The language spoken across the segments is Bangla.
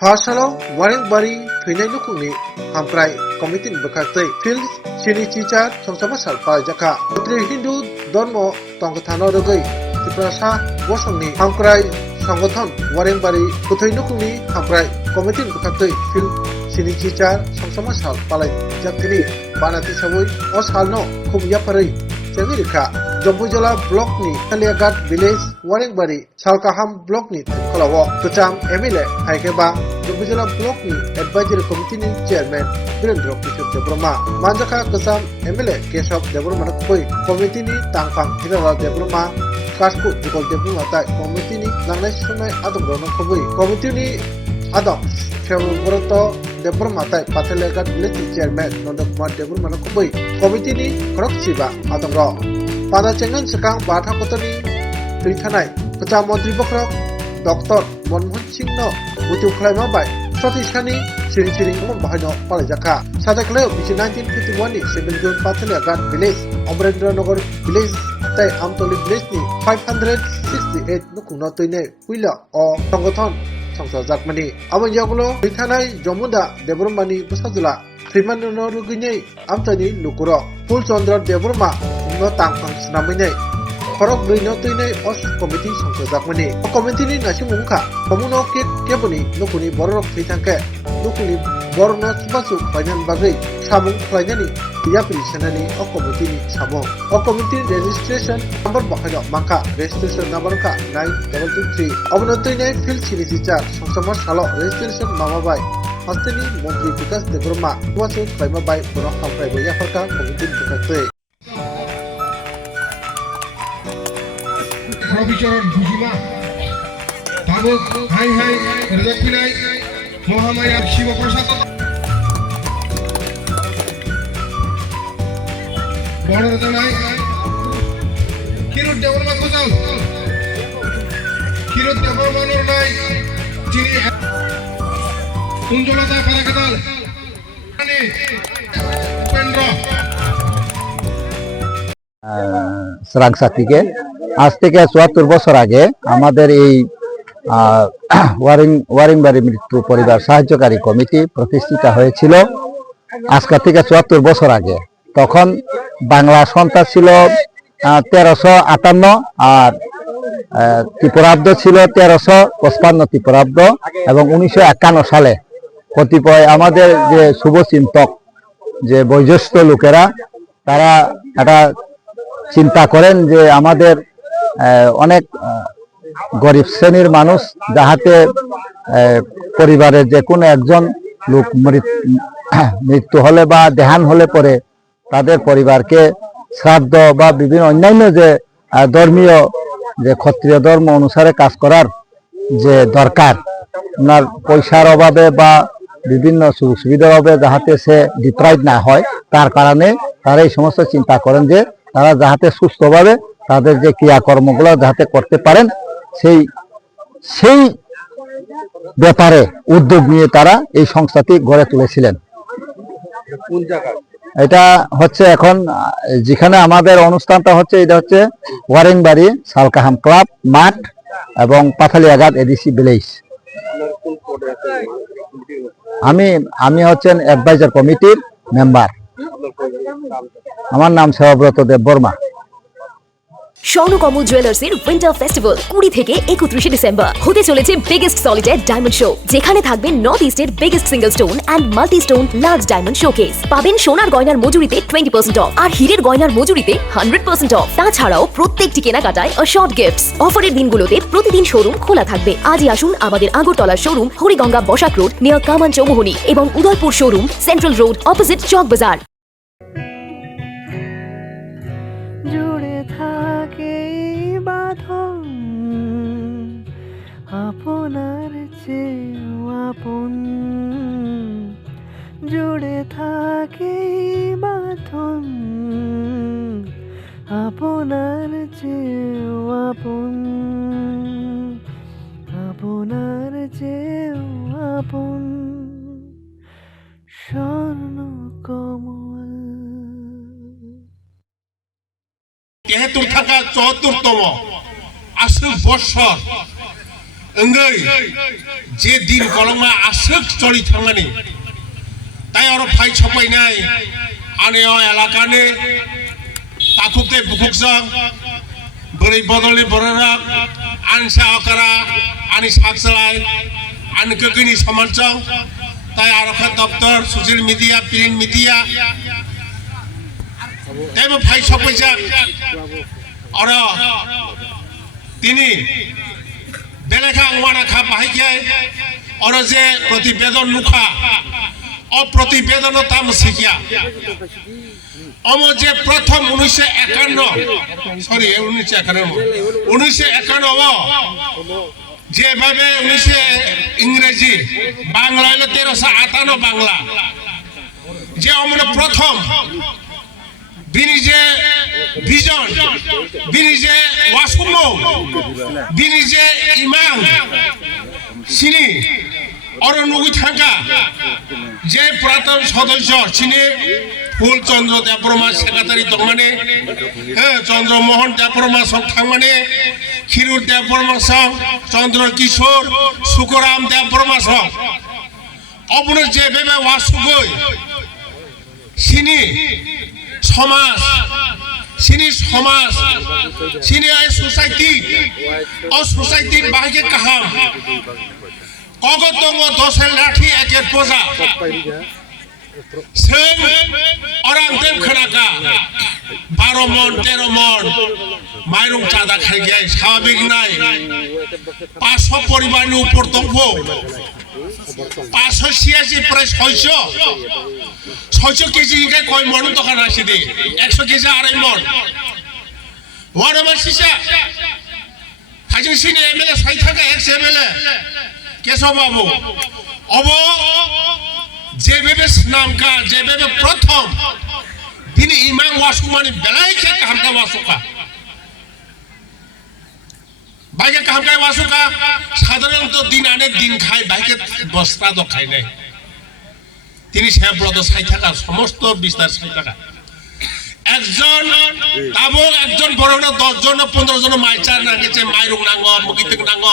Farsalo Waringbari Thwinai Nukungni Hamkrai Committee Bakatai Phil Chini Chicha Songsama Salpa Jaka Putri Hindu Donmo Tongkathano Rogai Tiprasa Bosongni Hamkrai Sangothon Waringbari Putri Nukungni Hamkrai Committee Bakatai Phil Chini Chicha Songsama Salpa Jakini Banati Sawui Osalno Kumyaparai Jamirika Jambujala Block ni Kaliagat Village Waringbari Salkaham Block ni Kalawo Tucham Emile Haikeba Jambujala Block ni Advisory Committee ni Chairman Birendra Kishore Debroma Manjaka Kasam Emile Keshav Debroma Koi Committee ni Tangpang Hirala Debroma Kasku Jukol Debroma Tai Committee ni Langnai Sunai Adam Rono Kobui Committee ni Adam Shevroto Debroma Tai Patalagat Village Chairman Nondakumar Debroma Kobui Committee ni Kroksiba Adam Ro Pada cengan sekang Bathak Kotani Prithanai Kecam Mantri Bakrok Dr. Manmohan Singh no Butuh Klaima Bai Sotishani Siri-siri Umum Bahano Palajaka Sadakleo Bisi 1951 ni Sebelgun Patalagat Village Omrendra Nagar Village Tai Amtoli Village ni 568 Nukung Notoine Wila O Songgothon Songsa Jakmani Aman Yagulo Prithanai Jomunda Debromani Busajula Trimanono Ruginyai Amtani Lukuro Pul Chandra Debroma no tangpang senamanya korok brino tuinai os komiti songsajakmani komiti ni nasi mungka komuno kebuni nukuni borok pitangke nukuni borno subasu kainan bagai samung klainani dia perisanani o komiti ni samung o komiti registration number bahaya mangka registration number ka 9223 obono tuinai fil sini sicar songsama salo registration mamabai hasteni Menteri Vikas Debroma wasu klaima bai borok hampai boya farka komiti bukate Profesor Bujima Tabuk Hai Rezak Pinai Muhammad Shiva Prasad Border Tanai Kirut Development Kozal Kirut Development Nai Jini Unjolata Parakatal Pendra Serang Satike আজ থেকে ৭৪ বছর আগে আমাদের এই ওয়ারিংবাড়ি মৃত্যু পরিবার সাহায্যকারী কমিটি প্রতিষ্ঠিত হয়েছিল আজকে থেকে ৭৪ বছর আগে তখন বাংলা সন্তান ছিল 1358 আর ত্রিপুরাব্দ ছিল 1355 ত্রিপুরাব্দ এবং 1951 সালে কতিপয় আমাদের যে শুভচিন্তক যে বয়োজ্যেষ্ঠ লোকেরা তারা একটা চিন্তা করেন যে আমাদের অনেক গরিব শ্রেণীর মানুষ যাহাতে পরিবারের যে কোনো একজন লোক মৃত্যু হলে বা দেহান হলে পরে তাদের পরিবারকে শ্রাদ্ধ বা বিভিন্ন অন্যান্য যে ধর্মীয় যে ক্ষত্রিয় ধর্ম অনুসারে কাজ করার যে দরকার ওনার পয়সার অভাবে বা বিভিন্ন সুযোগ সুবিধার অভাবে যাহাতে সে ডিপ্রাইভ না হয় তার কারণে তারা এই সমস্ত চিন্তা করেন যে তারা যাহাতে সুস্থভাবে তাদের যে ক্রিয়াকর্মগুলো যাতে করতে পারেন সেই ব্যাপারে উদ্যোগ নিয়ে তারা এই সংস্থাটি গড়ে তুলেছিলেন এটা হচ্ছে এখন যেখানে আমাদের অনুষ্ঠানটা হচ্ছে এটা হচ্ছে ওয়ারিংবাড়ি সালকাহাম ক্লাব মাঠ এবং পাথালিয়াঘাট এডিসি ভিলেজ আমি হচ্ছেন অ্যাডভাইজার কমিটির মেম্বার আমার নাম সেবাব্রত দেব বর্মা স্বর্ণকমল জুয়েলার্সের উইন্টার ফেস্টিভ্যাল 20 থেকে 31 ডিসেম্বর হতে চলেছে বিগেস্ট সলিটার ডায়মন্ড শো যেখানে থাকবে নর্থ ইস্টের biggest single stone and multi stone large diamond showcase পাবেন সোনার গয়নার মজুরিতে 20% অফ আর হীরের গয়নার মজুরিতে 100% অফ তাছাড়াও প্রত্যেকটি কেনাকাটায় শর্ট গিফটস অফারের দিনগুলোতে প্রতিদিন শোরুম খোলা থাকবে আজই আসুন আমাদের আগরতলার showroom Hariganga Basak road near Kaman Chowmuhani এবং Udaipur showroom central road opposite Chowk Bazar জুড়ে থাকে বাঁধন আপনার চেয়েও আপন জুড়ে থাকে বাঁধন আপনার চেয়েও আপন আপনার চেয়েও আপন স্বর্ণকমল তেহাত্তর থাকা ৭৪তম আশ্রম বর্ষর enggai je din kolongma asuk choli thangani tai aro phai chopai nai ane o elakane takukte bukuksang beri bodoli borarak ansa okara ani saksalai ani kekini samancang tai aro kha daftar social media print media taibo phai chopai jak aro tini বেলেখা আংমানা খা পাহিকে অর যে প্রতিবেদন নুখা অপ্রতিবেদন তাম শিখিয়া অম যে প্রথম 1951 সরি 1951 যেভাবে 19 ইংরেজি বাংলা হলো 1358 বাংলা যে আমরা প্রথম bini je vision bini je wasumo bini je imam sini oro nugi thanga je pratham সদস্য sini ফুল চন্দ্র দেববর্মা সেক্রেটারি দমনে চন্দ্র মোহন দেববর্মা সং থাংমানে ক্ষীরুর দেববর্মা সং চন্দ্র কিশোর সুকরাম দেববর্মা সং অবনে যে বেবে ওয়াসুগই sini সমাজ sini সমাজ sini ay society o society bahage kaham kogotongo dosel lathi eker poza seng orang tem khanaka 12 mon 13 mon mairung chada khai gai স্বাভাবিক নাই 500 পরিবারের উপর তংবো 586 প্রায় 600 কেজি কে কয় মন দোকান আসে দে 100 কেজি আড়াই মন ওয়ারমা সিসা হাজির সিনে এমএলএ সাই থাকা x MLA Keshab Babu of যেভাবে নামকা যেভাবে প্রথম তিনি ইমাম ওয়াসুমানি বেলাই কে কামকা ওয়াসুকা বাইকে কামকা ওয়াসুকা সাধারণত দিন আনে দিন খায় বাইকে বস্তা তো খায় নাই তিনি সেব্রত সাই থাকা সমস্ত বিস্তার সাই থাকা একজন তাবো একজন বড় না 10 জন 15 জন মাইচার নাগেছে মাইরুং নাঙ্গ মুকিতিক নাঙ্গ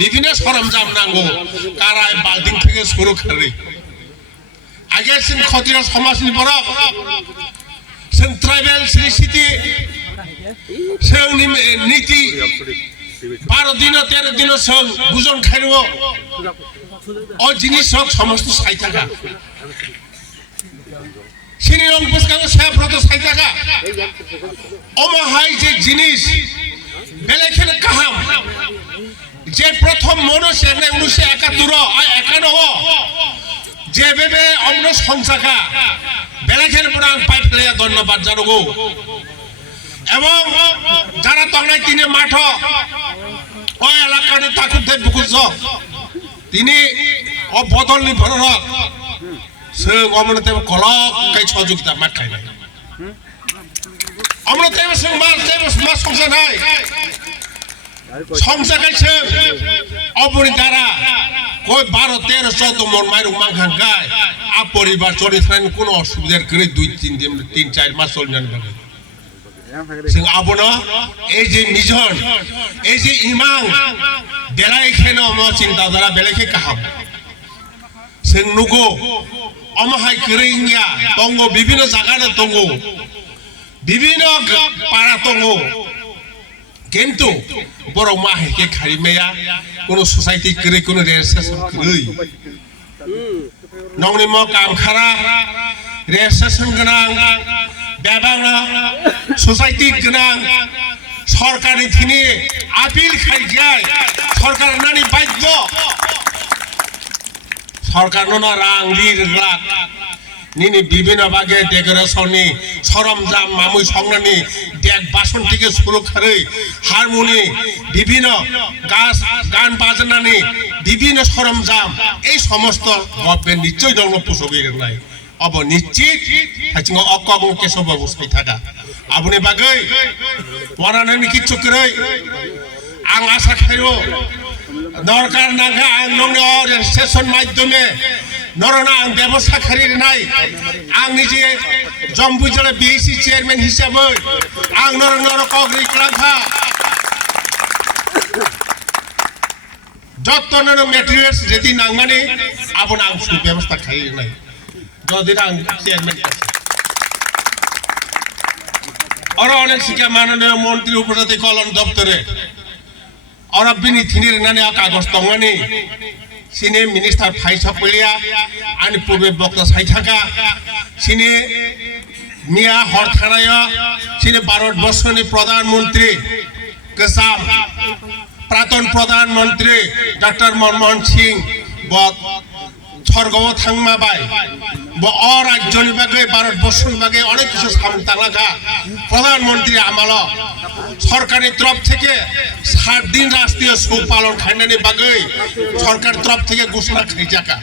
বিভিন্ন সরঞ্জাম নাঙ্গ কারায় বালদিং থেকে শুরু করে আগে সিন খতিরা সমাজনি বড় সিন ট্রাইবেল সিটি সিন নীতি 12 দিন 13 দিন সব বুজন খাইব ও জিনিস সব সমস্ত সাই থাকা সিনি রং পুস্কানো সেব্রত সাই থাকা অমহাই যে জিনিস বেলেখেন কাহাম যে প্রথম মনস 1971 আর 91 যে বেবে অমন সংসাকা বেলেখেন পুরাং পাইপ প্লেয়া ধন্যবাদ জানাবো এবং যারা তংনাই তিনি মাঠ ওই এলাকাতে তাকুতে বুকুজ তিনি ও বদলনি ভরক সে অমনতে কলক কাই সহযোগিতা মাঠ খাই নাই অমনতে মাস সংসার নাই সংসার খাইছে অপরি দ্বারা কই 12 13 14 মন মাইরুং মাংখাং গায় আ পরিবার চলি থাকেন কোনো অসুবিধার করে 2 3 দিন 3 4 মাস চলনান বাগে সিং আবনা এই যে মিজন এই যে ইমাম বেলাই খেনো ম চিন্তা দ্বারা বেলাইকে কাহাম সিং নুগো অমহাই করিংয়া তঙ্গ বিভিন্ন জায়গাতে তঙ্গ বিভিন্ন পাড়া তঙ্গ কিন্তু বড় মা হেকে খারি মেয়া কোন সোসাইটি করে কোন রেজিস্ট্রেশন কই নংনি ম কাম খারা রেজিস্ট্রেশন গনাং বেবাংলা সোসাইটি গনাং সরকারি থিনি আপিল খাই যায় সরকার নানি বাধ্য সরকার না রাং লির রাখ নিনি বিভিন্ন ভাগে ডেকোরেশননি সরঞ্জাম মামুই সংনানি ডেক বাসন থেকে শুরু করে হারমোনি বিভিন্ন গান বাজনানি বিভিন্ন সরঞ্জাম এই সমস্ত গভর্নমেন্ট নিশ্চয় দল পোষকের নাই অব নিশ্চিত হাইচিং অকগং কেশব বাবু সাই থাকা আপনি বাগৈ ওয়ানানি কিচ্ছু করে আং আশা খাইও দরকার নাগা আং নংনি রেজিস্ট্রেশন মাধ্যমে নরনা আং ব্যবস্থা খারি নাই আং নিজে জম্বু জেলা বিএসি চেয়ারম্যান হিসাবে আং নর কগরি ক্লাখা যতনের মেটেরিয়ালস যদি নাংমানি আবন আং সুব্যবস্থা খাই নাই যদি আং চেয়ারম্যান ওরা অনেক শিক্ষা মাননীয় মন্ত্রী উপজাতি কল্যাণ দপ্তরে ওরা বিনি থিনির নানি কাগজ দংমানি সিনে মিনিস্টার ফাইসা পলিয়া আনি পূর্বে বক্তা সাই থাকা সিনে মিয়া হর থানায় সিনে ভারতবর্ষনি প্রধানমন্ত্রী গোসাম প্রাক্তন প্রধানমন্ত্রী ডক্টর মনমোহন সিং স্বর্গও থাংমাবাই রাজ্যনি বাগে ভারতবর্ষনি বাগে অনেক কিছু সামতালাগা প্রধানমন্ত্রী আমল সরকারি তরফ থেকে 7 দিন রাষ্ট্রীয় শোক পালন খাইনানি বাগে সরকার তরফ থেকে ঘোষণা খাইজাকা